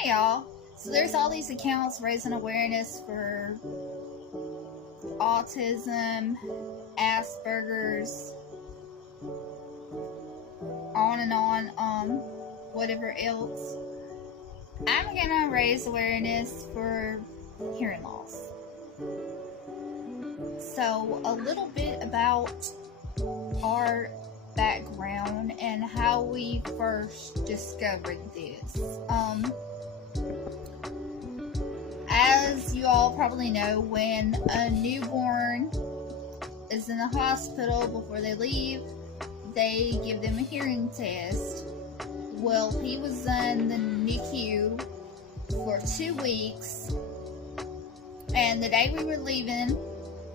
Hey y'all. So there's all these accounts raising awareness for autism, Asperger's, on and on, whatever else. I'm gonna raise awareness for hearing loss. So a little bit about our background and how we first discovered this. As you all probably know, when a newborn is in the hospital before they leave, they give them a hearing test. Well, he was in the NICU for 2 weeks, and the day we were leaving,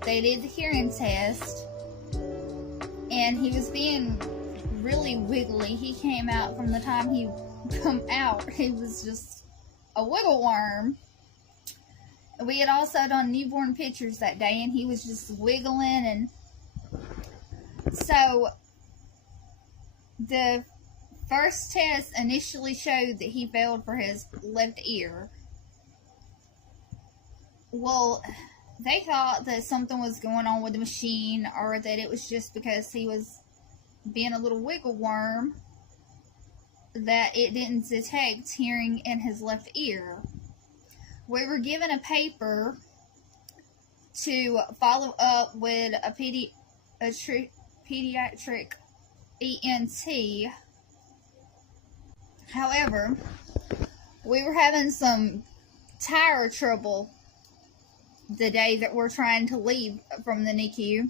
they did the hearing test, and he was being really wiggly. He came out, from the time he come out, he was just a wiggle worm. We had also done newborn pictures that day, and he was just wiggling, and so the first test initially showed that he failed for his left ear. Well, they thought that something was going on with the machine, or that it was just because he was being a little wiggle worm that it didn't detect hearing in his left ear. We were given a paper to follow up with a pediatric ENT. However, we were having some tire trouble the day that we're trying to leave from the NICU.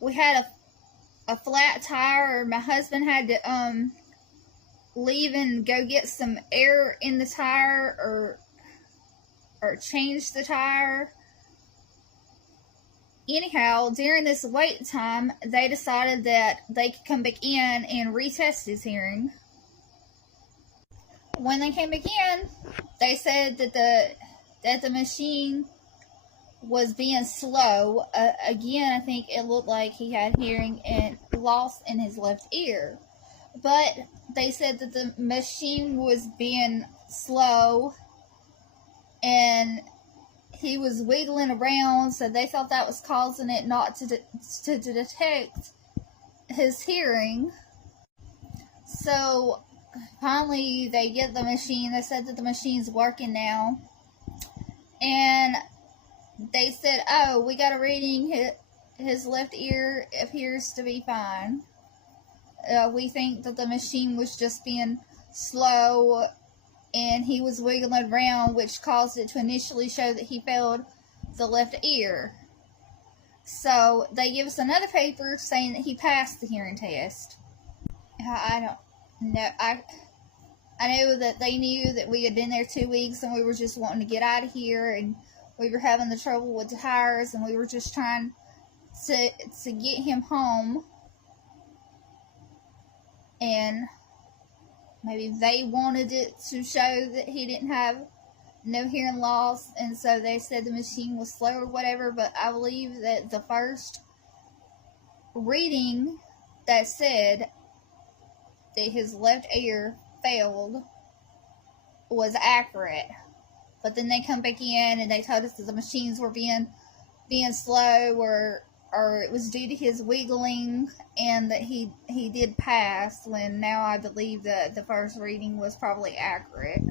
We had a flat tire. My husband had to leave and go get some air in the tire, or change the tire. Anyhow, during this wait time, they decided that they could come back in and retest his hearing. When they came back in, they said that the machine was being slow. Again, I think it looked like he had hearing and loss in his left ear. But they said that the machine was being slow and he was wiggling around, so they thought that was causing it not to detect his hearing. So finally they get the machine. They said that the machine's working now, and they said, oh, we got a reading, his left ear appears to be fine. We think that the machine was just being slow and he was wiggling around, which caused it to initially show that he failed the left ear. So they give us another paper saying that he passed the hearing test. I don't know. I know that they knew that we had been there 2 weeks and we were just wanting to get out of here, and we were having the trouble with the tires, and we were just trying to get him home. And maybe they wanted it to show that he didn't have no hearing loss, and so they said the machine was slow or whatever. But I believe that the first reading that said that his left ear failed was accurate. But then they come back in and they told us that the machines were being slow, or it was due to his wiggling, and that he did pass, when now I believe that the first reading was probably accurate.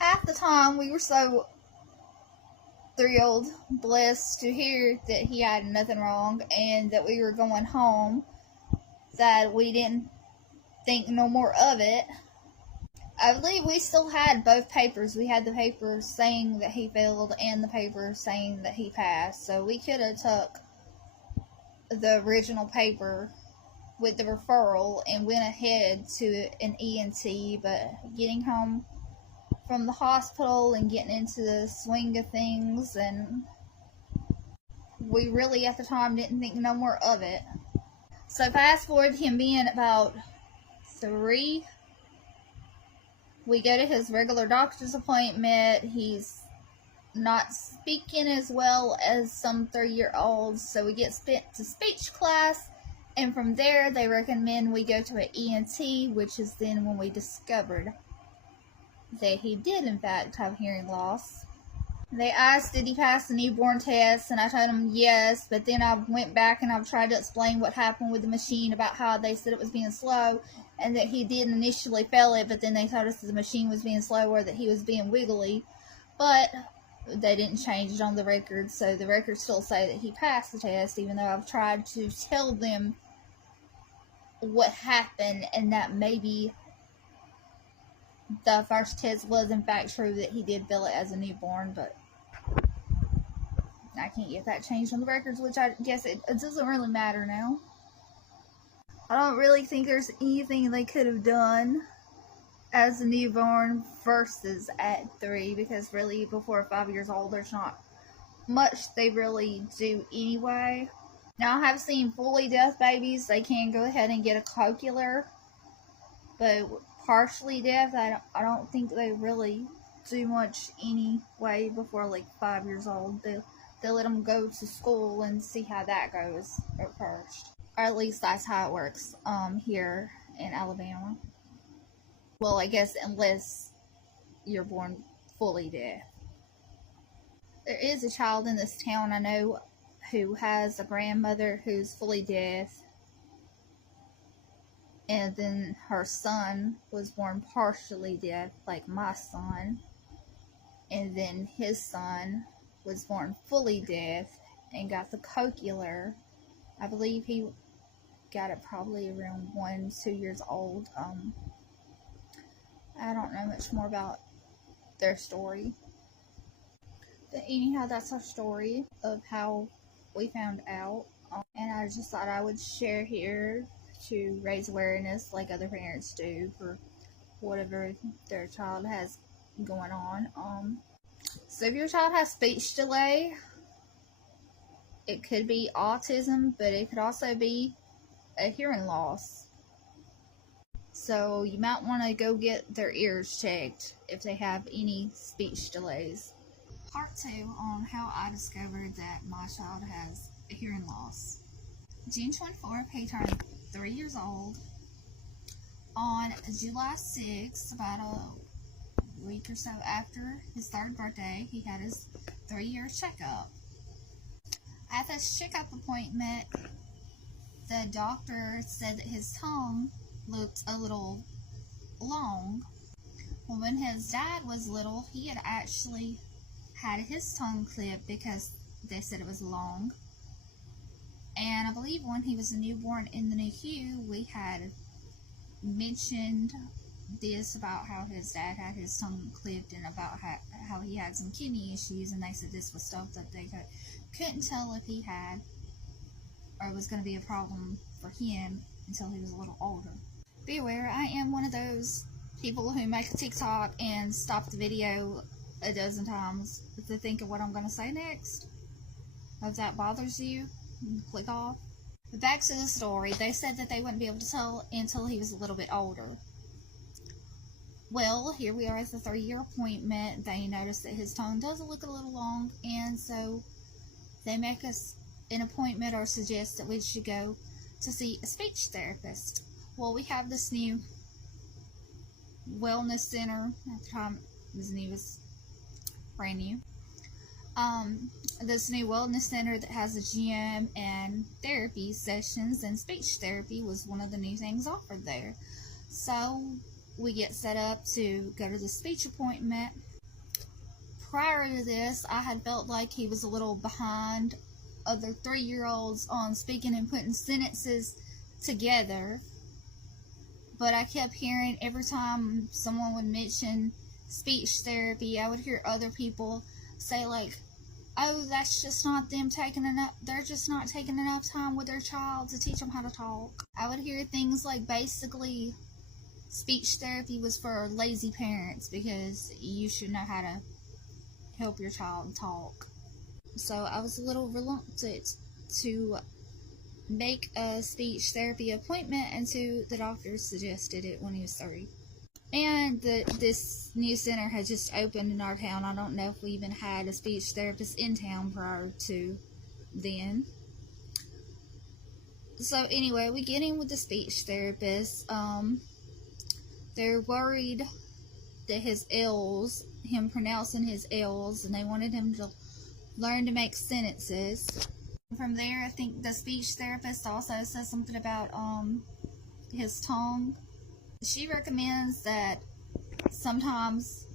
At the time, we were so thrilled, blessed to hear that he had nothing wrong and that we were going home, that we didn't think no more of it. I believe we still had both papers. We had the paper saying that he failed and the paper saying that he passed. So we could have took the original paper with the referral and went ahead to an ENT, but getting home from the hospital and getting into the swing of things, and we really at the time didn't think no more of it. So fast forward him being about 3, we go to his regular doctor's appointment. He's not speaking as well as some 3-year-olds, so we get to speech class, And from there, they recommend we go to an ENT, which is then when we discovered that he did, in fact, have hearing loss. They asked, did he pass the newborn test? And I told them yes, but then I went back and I've tried to explain what happened with the machine, about how they said it was being slow and that he did initially fail it, but then they told us that the machine was being slow or that he was being wiggly. But they didn't change it on the record, so the records still say that he passed the test, even though I've tried to tell them what happened and that maybe the first test was in fact true, that he did fail it as a newborn, but I can't get that changed on the records, which I guess it doesn't really matter now. I don't really think there's anything they could have done as a newborn versus at 3, because really before 5 years old there's not much they really do anyway. Now, I have seen fully deaf babies, they can go ahead and get a cochlear, but partially deaf, I don't think they really do much anyway before like 5 years old. They let them go to school and see how that goes at first. Or at least that's how it works here in Alabama. Well, I guess unless you're born fully deaf. There is a child in this town I know who has a grandmother who's fully deaf. And then her son was born partially deaf, like my son. And then his son was born fully deaf and got the cochlear. I believe he got it probably around 1-2 years old. I don't know much more about their story. But anyhow, that's our story of how we found out. And I just thought I would share here to raise awareness like other parents do for whatever their child has going on. So if your child has speech delay, it could be autism, but it could also be a hearing loss. So you might want to go get their ears checked if they have any speech delays. Part 2 on how I discovered that my child has a hearing loss. June 24th, he turned 3 years old. On July 6th, about a week or so after his 3rd birthday, he had his 3-year checkup. At this checkup appointment, the doctor said that his tongue looked a little long. Well, when his dad was little, he had actually had his tongue clipped because they said it was long. And I believe when he was a newborn in the NICU, we had mentioned this about how his dad had his tongue clipped and about how he had some kidney issues, and they said this was stuff that they couldn't tell if he had or it was going to be a problem for him until he was a little older. Be aware, I am one of those people who make a TikTok and stop the video a dozen times to think of what I'm going to say next. If that bothers you, click off. But back to the story, they said that they wouldn't be able to tell until he was a little bit older. Well, here we are at the 3-year appointment. They noticed that his tongue does look a little long, and so they make us an appointment or suggest that we should go to see a speech therapist. Well, we have this new wellness center. At the time, it was brand new. This new wellness center that has a gym and therapy sessions, and speech therapy was one of the new things offered there. So we get set up to go to the speech appointment. Prior to this, I had felt like he was a little behind other 3-year-olds on speaking and putting sentences together. But I kept hearing every time someone would mention speech therapy, I would hear other people say like, oh, that's just not them taking enough, they're just not taking enough time with their child to teach them how to talk. I would hear things like basically speech therapy was for lazy parents because you should know how to help your child talk. So I was a little reluctant to make a speech therapy appointment until the doctor suggested it when he was 3. And this new center had just opened in our town. I don't know if we even had a speech therapist in town prior to then. So anyway, we get in with the speech therapist. They're worried that his L's, him pronouncing his L's, and they wanted him to learn to make sentences. From there, I think the speech therapist also says something about his tongue. She recommends that sometimes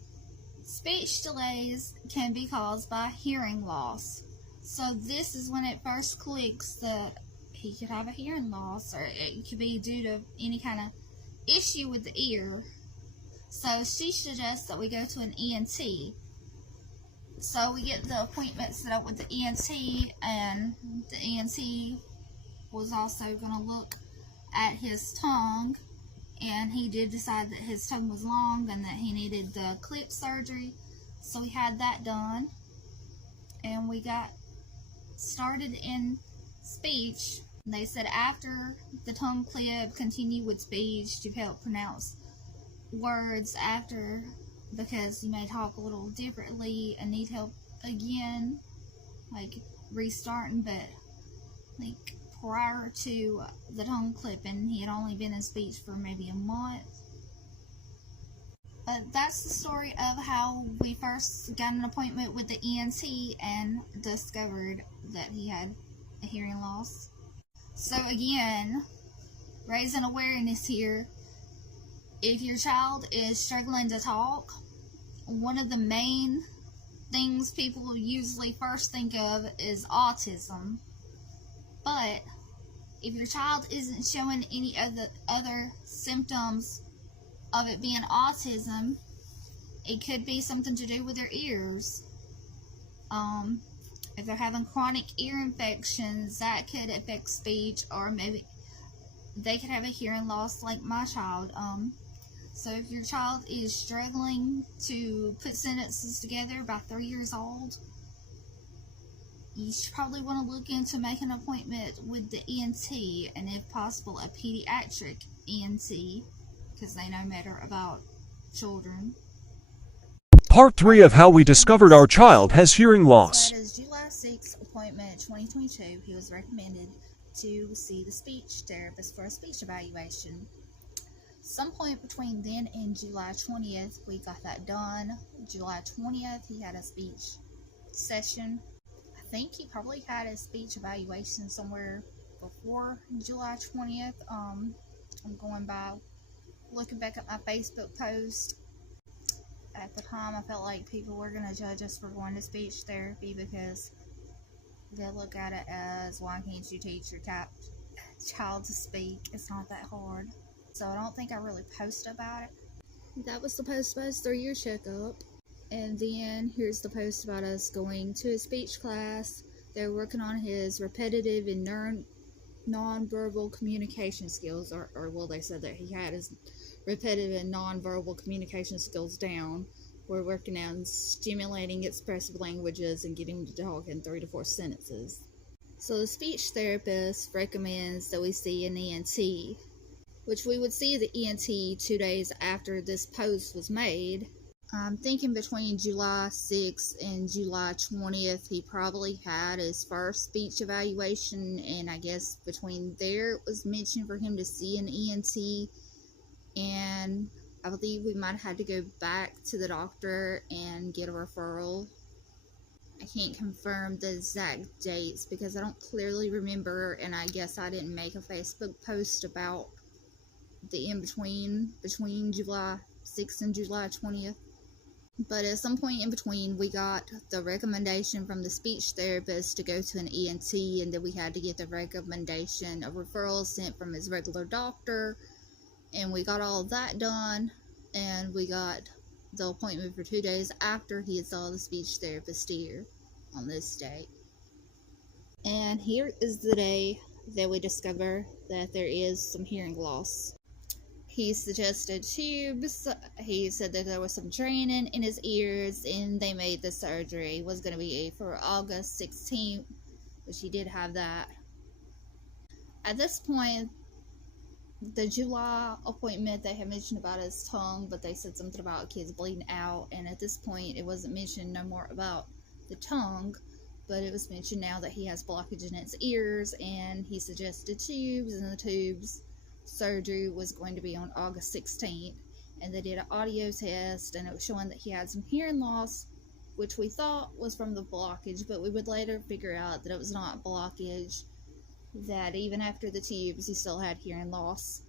speech delays can be caused by hearing loss. So this is when it first clicks that he could have a hearing loss, or it could be due to any kind of issue with the ear. So she suggests that we go to an ENT. So we get the appointment set up with the ENT, and the ENT was also going to look at his tongue, and he did decide that his tongue was long and that he needed the clip surgery. So we had that done, and we got started in speech. They said after the tongue clip, continue with speech to help pronounce words after, because you may talk a little differently and need help again, like restarting. But I think prior to the tongue clipping, he had only been in speech for maybe a month. But that's the story of how we first got an appointment with the ENT and discovered that he had a hearing loss. So again, raising awareness here. If your child is struggling to talk, one of the main things people usually first think of is autism. But if your child isn't showing any other symptoms of it being autism, it could be something to do with their ears. If they're having chronic ear infections, that could affect speech, or maybe they could have a hearing loss like my child. So if your child is struggling to put sentences together by 3 years old, you should probably want to look into making an appointment with the ENT, and if possible a pediatric ENT, because they know better about children. Part 3 of how we discovered our child has hearing loss. So at his July 6th appointment 2022, he was recommended to see the speech therapist for a speech evaluation. Some point between then and July 20th, we got that done. July 20th, he had a speech session. I think he probably had his speech evaluation somewhere before July 20th. I'm going by looking back at my Facebook post. At the time, I felt like people were going to judge us for going to speech therapy because they look at it as, why can't you teach your child to speak? It's not that hard. So I don't think I really posted about it. That was the post about his 3-year checkup. And then here's the post about us going to a speech class. They're working on his repetitive and non-verbal communication skills. Or well, they said that he had his repetitive and non-verbal communication skills down. We're working on stimulating expressive languages and getting him to talk in 3 to 4 sentences. So the speech therapist recommends that we see an ENT, which we would see the ENT 2 days after this post was made. I'm thinking between July 6th and July 20th, he probably had his first speech evaluation, and I guess between there it was mentioned for him to see an ENT, and I believe we might have had to go back to the doctor and get a referral. I can't confirm the exact dates because I don't clearly remember, and I guess I didn't make a Facebook post about the in-between, between July 6th and July 20th. But at some point in between, we got the recommendation from the speech therapist to go to an ENT, and then we had to get the recommendation, a referral sent from his regular doctor, and we got all of that done, and we got the appointment for 2 days after he had saw the speech therapist here on this day. And here is the day that we discover that there is some hearing loss. He suggested tubes. He said that there was some draining in his ears, and they made the surgery. It was going to be for August 16th, which he did have that. At this point, the July appointment, they had mentioned about his tongue, but they said something about kids bleeding out, and at this point, it wasn't mentioned no more about the tongue. but it was mentioned now that he has blockage in his ears, and he suggested tubes, and the tubes surgery was going to be on August 16th. And they did an audio test, and it was showing that he had some hearing loss, which we thought was from the blockage, but we would later figure out that it was not blockage, that even after the tubes he still had hearing loss.